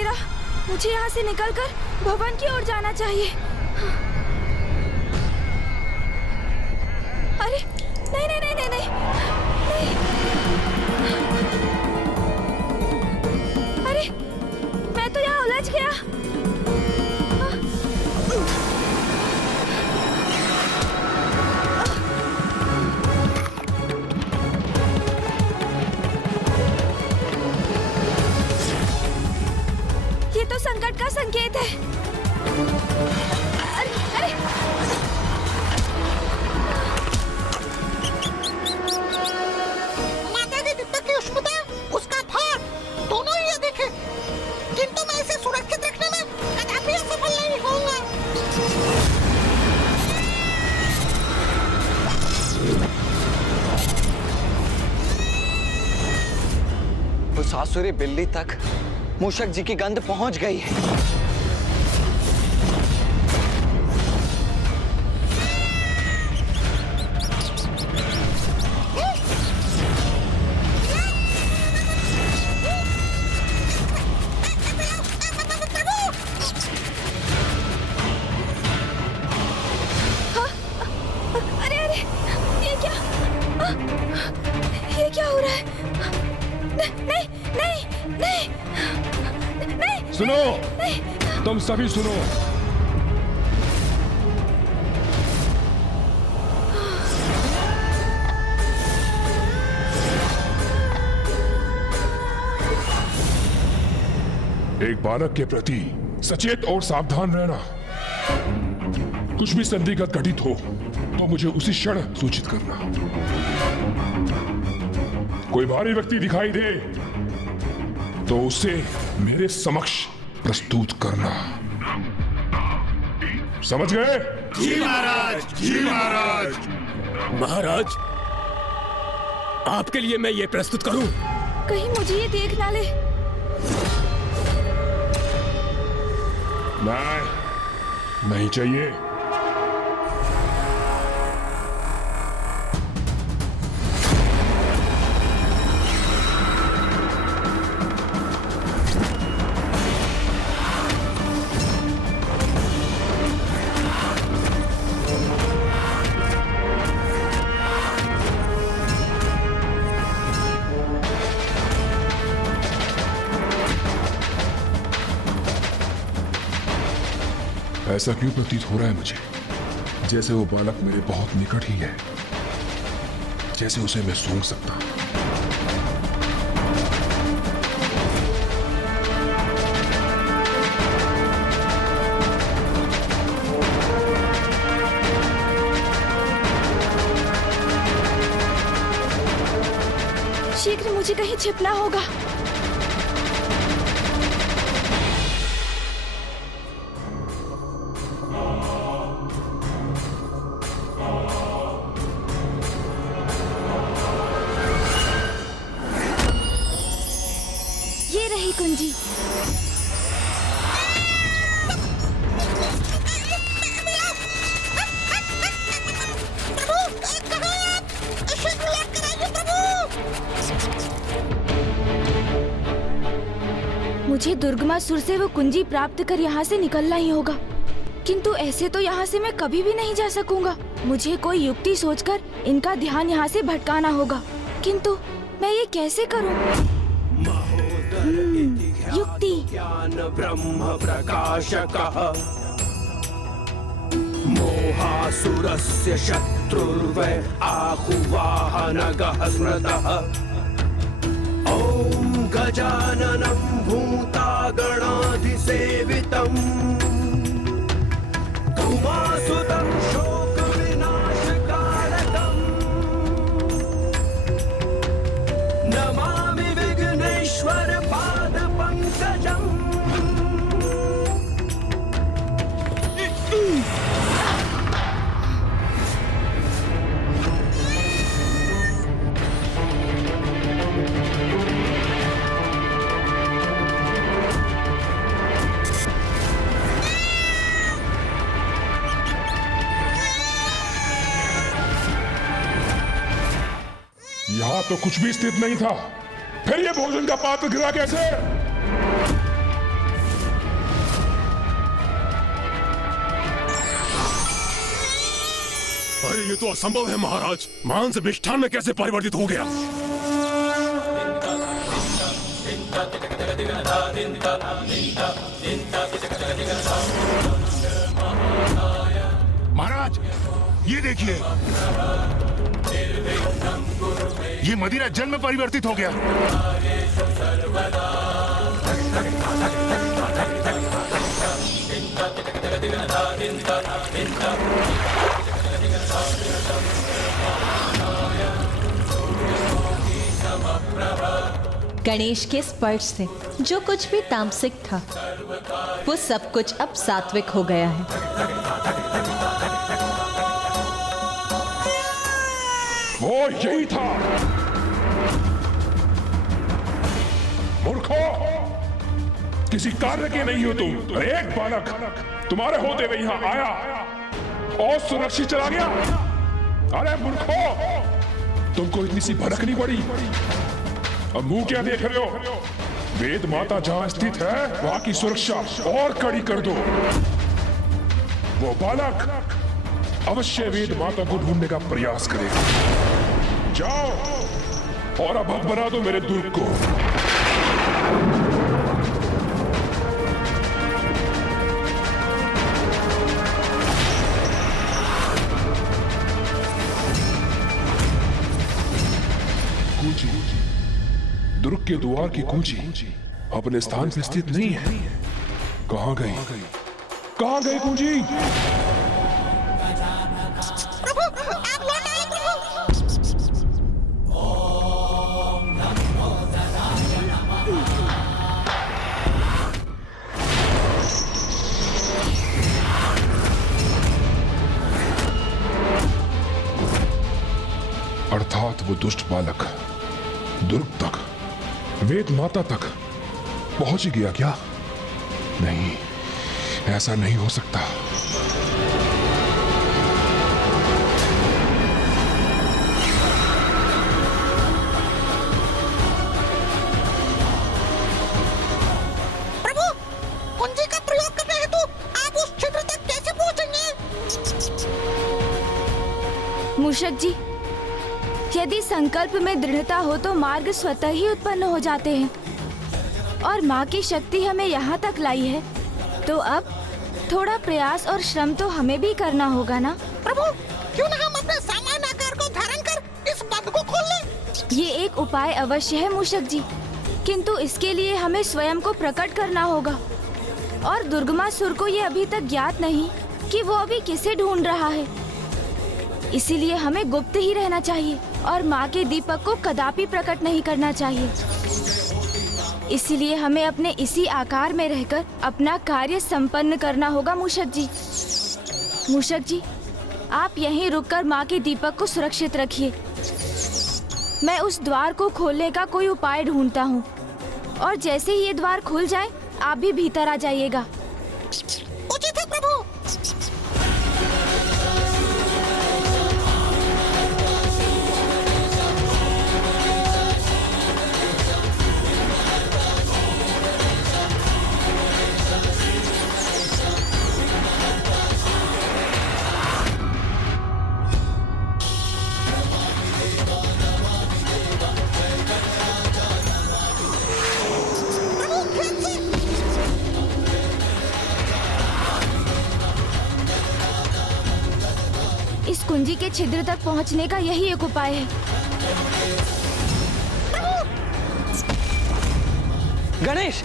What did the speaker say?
Bagheera, मुझे यहाँ से निकलकर भवन की ओर जाना चाहिए। अरे नहीं नहीं नहीं नहीं नहीं, नहीं। अरे मैं तो यहाँ उलझ गया। ये तो संकट का संकेत है। अरे अरे माता दी दीपक की उष्णता, उसका भार, दोनों ही देखे, किंतु मैं इसे सुरक्षित रखने में कदापि असफल नहीं होऊंगा। उस आसुरी बिल्ली तक मूषक जी की गंध पहुंच गई है। अरे अरे, ये क्या हो रहा है? नहीं नहीं नहीं नहीं। सुनो, तुम सभी सुनो। एक बालक के प्रति सचेत और सावधान रहना। कुछ भी संदिग्ध घटित हो तो मुझे उसी क्षण सूचित करना। कोई भारी व्यक्ति दिखाई दे तो उसे मेरे समक्ष प्रस्तुत करना। समझ गए? जी महाराज, जी महाराज। महाराज, आपके लिए मैं ये प्रस्तुत करूं? कहीं मुझे ये देख ना ले। नहीं चाहिए। ऐसा क्यों प्रतीत हो रहा है मुझे, जैसे वो बालक मेरे बहुत निकट ही है, जैसे उसे मैं सूंघ सकता हूं। शीघ्र मुझे कहीं छिपना होगा। ये रही कुंजी। मुझे दुर्गमासुर से वो कुंजी प्राप्त कर यहाँ से निकलना ही होगा, किंतु ऐसे तो यहाँ से मैं कभी भी नहीं जा सकूंगा। मुझे कोई युक्ति सोचकर इनका ध्यान यहाँ से भटकाना होगा, किंतु मैं ये कैसे करूँ? युक्ति। ज्ञान ब्रह्म प्रकाशकः मोहासुरस्य शत्रुर्वै आहुवाहनगः स्मृतः ॐ गजाननं भूतागणाधिसेवितं उमासुतं शोकविनाशकारकम् नमामि विघ्नेश्वर पादपङ्कजम्। यहाँ तो कुछ भी स्थित नहीं था, फिर ये भोजन का पात्र गिरा कैसे? अरे ये तो असंभव है महाराज। मांस मिष्ठान में कैसे परिवर्तित हो गया? महाराज ये देखिए, ये मदिरा जल में परिवर्तित हो गया। गणेश के स्पर्श से जो कुछ भी तामसिक था वो सब कुछ अब सात्विक हो गया है। वो यही था। मूर्खों, किसी कार्य के नहीं हो तुम। एक बालक तुम्हारे होते हुए यहाँ आया और सुरक्षित चला गया। अरे मूर्खों, तुमको इतनी सी भड़क नहीं पड़ी? अब मुंह क्या देख रहे हो? वेद माता जहां स्थित है वहां की सुरक्षा और कड़ी कर दो। वो बालक अवश्य वेद माता को ढूंढने का प्रयास करेगा। जाओ और अब बना दो मेरे दुर्ग को। दुर्ग के द्वार की कुंजी अपने स्थान पर स्थित नहीं है। कहां गई? कहां गई कुंजी? प्रभु आप लौट आए प्रभु। अर्थात वो दुष्ट बालक दुर्ग तक, वेद माता तक पहुंच ही गया क्या? नहीं, ऐसा नहीं हो सकता। प्रभु कुंजी का प्रयोग करने हेतु आप उस छिद्र तक कैसे पहुंचेंगे? मूषक जी, यदि संकल्प में दृढ़ता हो तो मार्ग स्वतः ही उत्पन्न हो जाते हैं। और माँ की शक्ति हमें यहाँ तक लाई है, तो अब थोड़ा प्रयास और श्रम तो हमें भी करना होगा ना। प्रभु क्यों न हम अपने सामान्य आकार को धारण कर इस बंद को खोल लें? ये एक उपाय अवश्य है मूषक जी, किंतु इसके लिए हमें स्वयं को प्रकट करना होगा। और दुर्गमासुर को ये अभी तक ज्ञात नहीं कि वो अभी किसे ढूंढ रहा है। इसीलिए हमें गुप्त ही रहना चाहिए और माँ के दीपक को कदापि प्रकट नहीं करना चाहिए। इसीलिए हमें अपने इसी आकार में रहकर अपना कार्य संपन्न करना होगा मूषक जी। मूषक जी, आप यहीं रुककर माँ के दीपक को सुरक्षित रखिए। मैं उस द्वार को खोलने का कोई उपाय ढूंढता हूँ, और जैसे ही ये द्वार खुल जाए आप भी भीतर आ जाइएगा। उचित है प्रभु। इस कुंजी के छिद्र तक पहुंचने का यही एक उपाय है। गणेश!